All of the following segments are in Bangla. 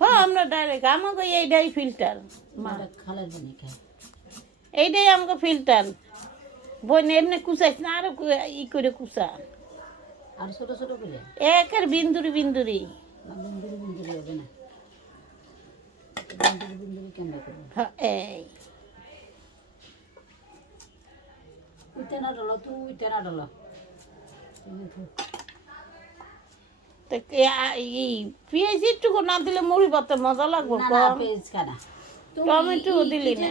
হ্যাঁ আমরা ডাইরেক্ট আমাকে এইটাই ফিল্টার এইটাই আমাকে ফিল্টার বোন এমনি কুচাইছ না আরো ই করে কুচা আর ছোট ছোট করে একের বিন্দুরি বিন্দুরি বিন্দুরি বিন্দুরি হবে না বিন্দুরি বিন্দুরি কেমন করবে এই উইতেনা ডলো তুই উইতেনা ডলো পেঁয়াজ একটু না দিলে মুড়ি পাতে মজা লাগবে কম টমেটো দিলি না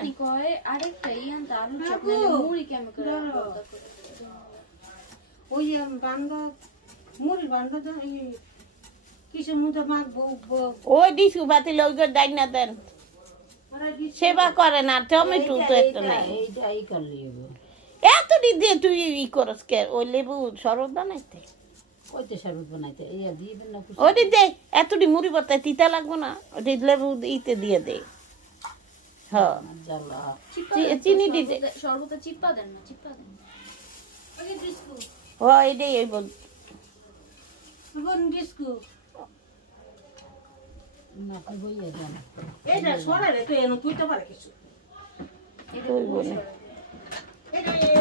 ওই বান্ধব মুড়ি বান্ধব কিসের মধ্যে মাখবো ওই ডিসু বাতিল ওই ডাই না দেন সেবা করে না টমেটো তো একটা নাই এইটাই করলি এত দিয়ে তুই ই করস কে ওই লেবু শরবত বানাইতে ওইতে শরবত বানাইতে এই দিবেন না ওটি দে এতটি মুড়ি পাতায় তিতা লাগবো না ওটি লেবু ইতে দিয়ে দে হ্যাঁ চিনি দিতে শরবতে চিপা দেন না চিপা দেন ও এইটাই এই বল না কি বইয়া জানা এটা সরালে তো এনো তুইতে পারে কিছু তুই বলে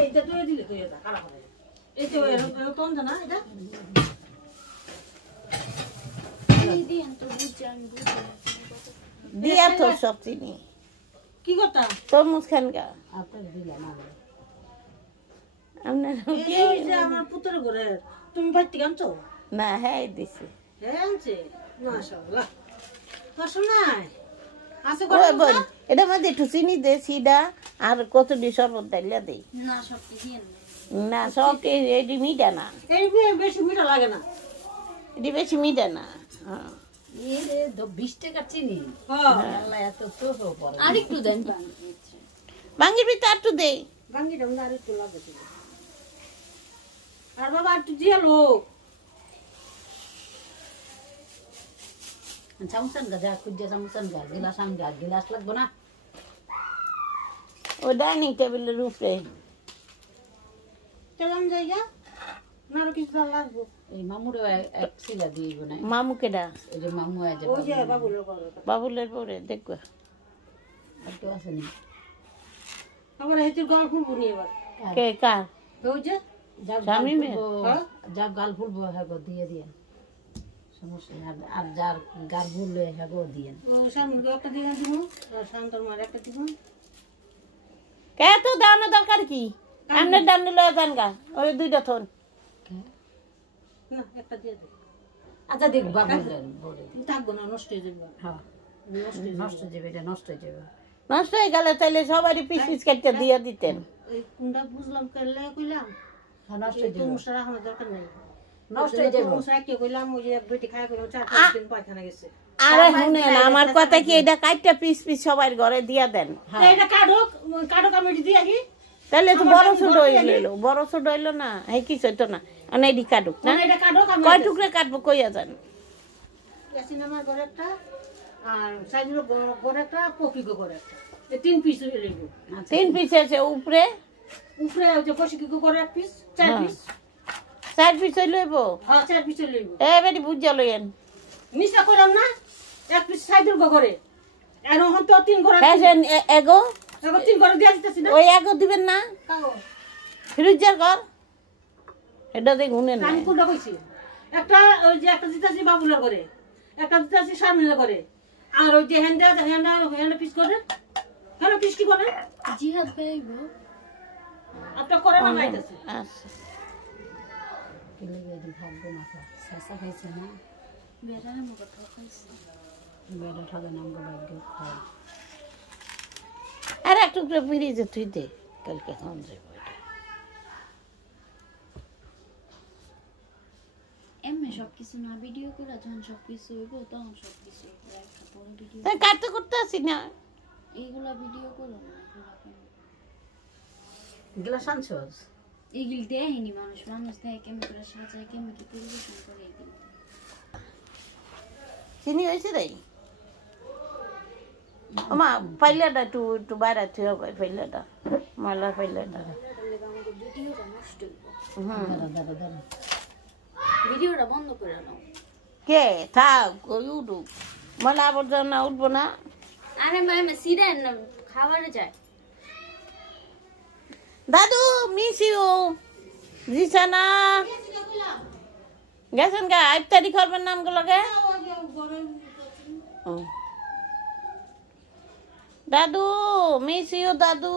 এটা তুই দিলে তুই এটা কালা করে এই তো এনো তোন জানা এটা দিন তো বুঝছি আমি বুঝি দিয়া তো সব চিনি কি কথা তরমুজ খান গা আপনার দিলা না আপনার এই যে আমার পুত্র ঘরে তুমি ভাইতে আনছো না হ্যাঁ দিছে হ্যাঁ আনছে মাশাআল্লাহ শোনাই আছে ওই বল এটা মধ্যে একটু চিনি দে সিডা আর কতটি শরবত ডাইলা দে না সব দিন না সব এটি মিঠা না এই বেশি মিঠা লাগে না এটি বেশি মিঠা না হ্যাঁ এই রে 20 টাকা চিনি হ্যাঁ আল্লাহ এত তো পড়ে আরেকটু দেন ভাঙ্গির ভিতরে একটু দে ভাঙ্গি দাম আর একটু লাগে আর বাবা একটু দিয়ে লোক চামচান গা যা খুঁজে চামচান গা গিলাস লাগবো না ও ডাইনিং টেবিলের উপরে কেমন জায়গা না আর কিছু লাগবো এই মামুরে এক সিলা দিব না মামু কেডা এই যে মামু আছে ওই যে বাবু লোক বাবুলের পরে দেখো একটু আছে নি আবার হেতির গাল ফুলবো নি এবার কে কার ওই যে স্বামী মেয়ে যা গাল ফুলবো হ্যাঁ দিয়ে দিয়ে সমস্যা আর যার গাল ফুললে হ্যাঁ দিয়ে ও সামনে একটা দিয়ে দিব আর শান্তর মার একটা দিব কে তো দানো দরকার কি আমনের দান লয়ে যান গা ওই দুইটা থন না একটা দিয়ে দে আচ্ছা দেখ বাবু থাকবো না নষ্ট হয়ে যাবে হ্যাঁ নষ্ট হয়ে যাবে এটা নষ্ট হয়ে যাবে নষ্ট হয়ে গেলে তাইলে সবারই পিস পিস কেটে দিয়ে দিতেন এই কোনটা বুঝলাম কেলে কইলাম নষ্ট হয়ে যাবে মুশরা আমার দরকার নাই নষ্ট হয়ে যাবে মুশরা কে কইলাম ওই যে এক বেটি খায় কইলাম 4-5 দিন পায়খানা গেছে আরে শুনেন আমার কথা কি এটা কাটটা পিস পিস সবার ঘরে দিয়া দেন এটা কাডক আমি দিয়ে কি তাহলে তো বড় ছোট হইলো বড় ছোট হইলো না এই কি হইতো না মানে এডি কাটুক না এটা কাডক আমি কয় টুকরা কাটবো কইয়া যান ইয়াসিন আমার ঘরে একটা আর সাইদুর ঘরে একটা পকিগো ঘরে একটা এই 3 পিস হইলো 3 পিস আছে উপরে উপরে ওই যে পকিগো ঘরে এক পিস 4 পিস 4 পিস হইলো হ্যাঁ 4 পিস হইলো এ বেটি বুঝা লইয়েন মিছা কইলাম না এক পিস সাইদুর ঘরে আর হন তো 3 ঘরে হ্যাঁ এগো এগো 3 ঘরে দিয়া দিতেছি না ওই এগো দিবেন না কাগো ফ্রিজের ঘর এটা দেখ শুনেন না আমি কোনটা কইছি একটা ওই যে একটা দিতেছি বাবুলের ঘরে একটা দিতেছি শামিলের ঘরে আর ওই যে হ্যান্ডা পিস করে হ্যান্ডা পিস কি করে জিহাদ খাইব আপনি করে না নাইতেছে আচ্ছা কেলে বেদি থাকবে না সাসা খাইছে না বেড়ালে মুখ খাইছে বেড়া ঠালে নাম গো ভাগ্য খায় আর এক টুকরো ফ্রিজে তুই দে কালকে খাওয়া যাবে এমনি সবকিছু না ভিডিও করে যখন সবকিছু হইব তখন সবকিছু একটা বড় ভিডিও তাই কাটতে করতে আসি না এইগুলা ভিডিও করো না গ্লাস আনছস এগুলি দেয়নি মানুষ দেয় কেমন করে সাজায় কেমন কি পরিবেশন করে এগুলো চিনি হয়েছে রে মা পাইলাটা একটু বাইরে থেকে হবে পাইলাটা ময়লা পাইলাটা ভিডিওটা নষ্ট হইব দাঁড়া ভিডিওটা বন্ধ করে নাও কে থাক ইউটিউব ময়লা আবর্জনা উঠবো না। আরে ম্যাম সিরেন খাবারে যায়। দাদু মিস ইউ জিসানা গেছেন গা ইফতারি করবেন নামগুলোকে। দাদু মিস ইউ দাদু।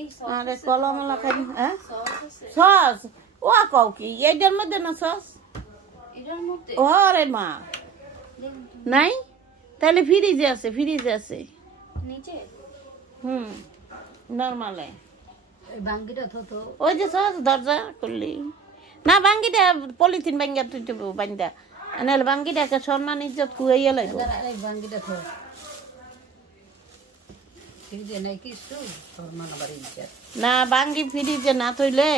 এই আরে কলমলা খাই। হ্যাঁ সস আছে সস ও কও কি এইটার মধ্যে না সস? এটার মধ্যে ওরে মা দেখুন তো, নাই তাহলে ফ্রিজে আছে ফ্রিজে আছে। নিচে নর্মালে এই বাঙ্গিটা তো ওই যে সস দরজা করলি না বাঙ্গিটা পলিথিন বাঙ্গা তুই তো বাঙ্গা নাহলে বাঙ্গিটাকে সম্মান ইজ্জত কুয়াইয়া লাগবে। এই বাঙ্গিটা তো ফ্রিজে নাই কিছু তোর মনে বাড়ি ইজ্জত না বাঙ্গি ফ্রিজে না থইলে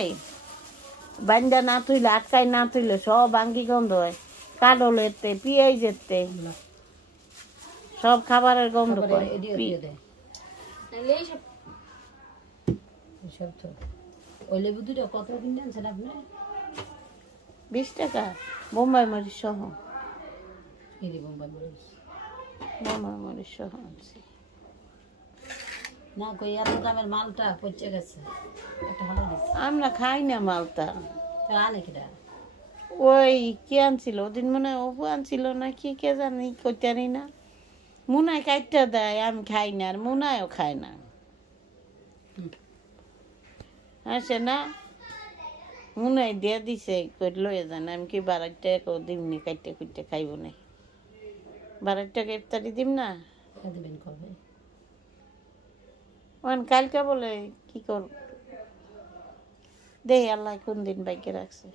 বান্দা না থইলে আটকাই না থইলে সব বাঙ্গি গন্ধ হয়। কাডলেতে পিঁয়াজেতে সব খাবারের গন্ধ হয়। এডিও দিয়ে দে নাহলে এই সব সব তো ওই লেবু দুটো কত কিনে আনছেন আপনি? 20 টাকা বোম্বাই মরিচ সহ। এই বোম্বাই মরিচ বোম্বাই মরিচ সহ আনছি। না কই এত দামের মালটা পচে গেছে একটা ভালো দিচ্ছে আমরা খাই না মালটা। তো আনে কিটা ওই কে আনছিল ওদিন মনে হয় অপু আনছিল না কি কে জানি কইতে জানি না। মুনায় কাটটা দেয় আমি খাই না আর মুনায়ও খায় না। আসে না মুনাই দিয়ে দিছে কই লয়ে যান আমি কি 12 টাকা দিমনি কাটতে কুটতে খাইব না। 12 টাকা ইফতারি দিম না দিবেন কবে ওন কালকে বলে কি করব দেই আল্লাহ কোন দিন বাইকে রাখছে।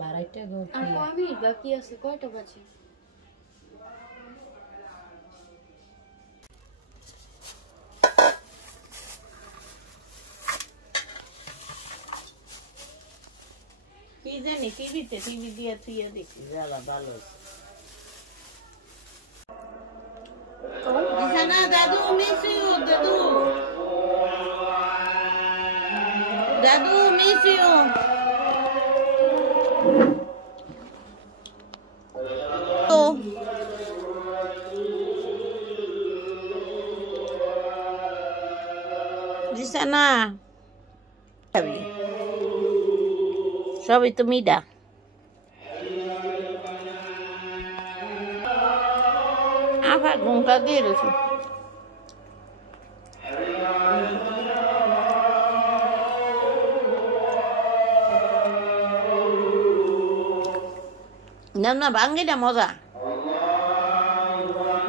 12 টাকা আর কয় মিনিট বাকি আছে? কয়টা বাজে? কি জানি টিভি দিয়ে তুই দেখি জ্বালা ভালো। বিছানা দাদু মিস ইউ দাদু দাদু মিস ইউ। বিছানা সবই তো মিডা। আবার ঘুমটা দিয়ে রয়েছে। না না বাঙ্গিটা মজা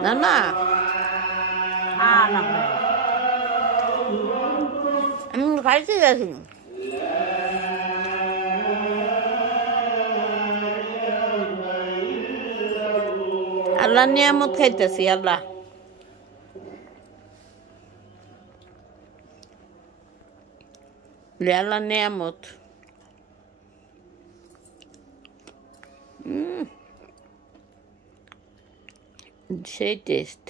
না না আমি খাইতে যাচ্ছি। আল্লাহ নিয়ামত খাইতেছি আল্লাহ। আল্লাহ নিয়ামত সেই টেস্ট।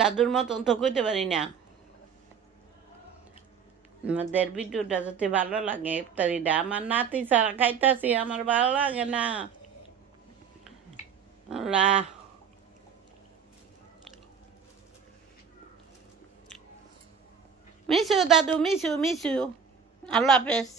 দাদুর মতন তো কইতে পারি না। আমাদের ভিডিওটা যাতে ভালো লাগে ইফতারিটা আমার নাতি ছাড়া খাইতাছি আমার ভালো লাগে না। আল্লাহ মিস ইউ দাদু মিস ইউ আল্লাহ হাফেজ।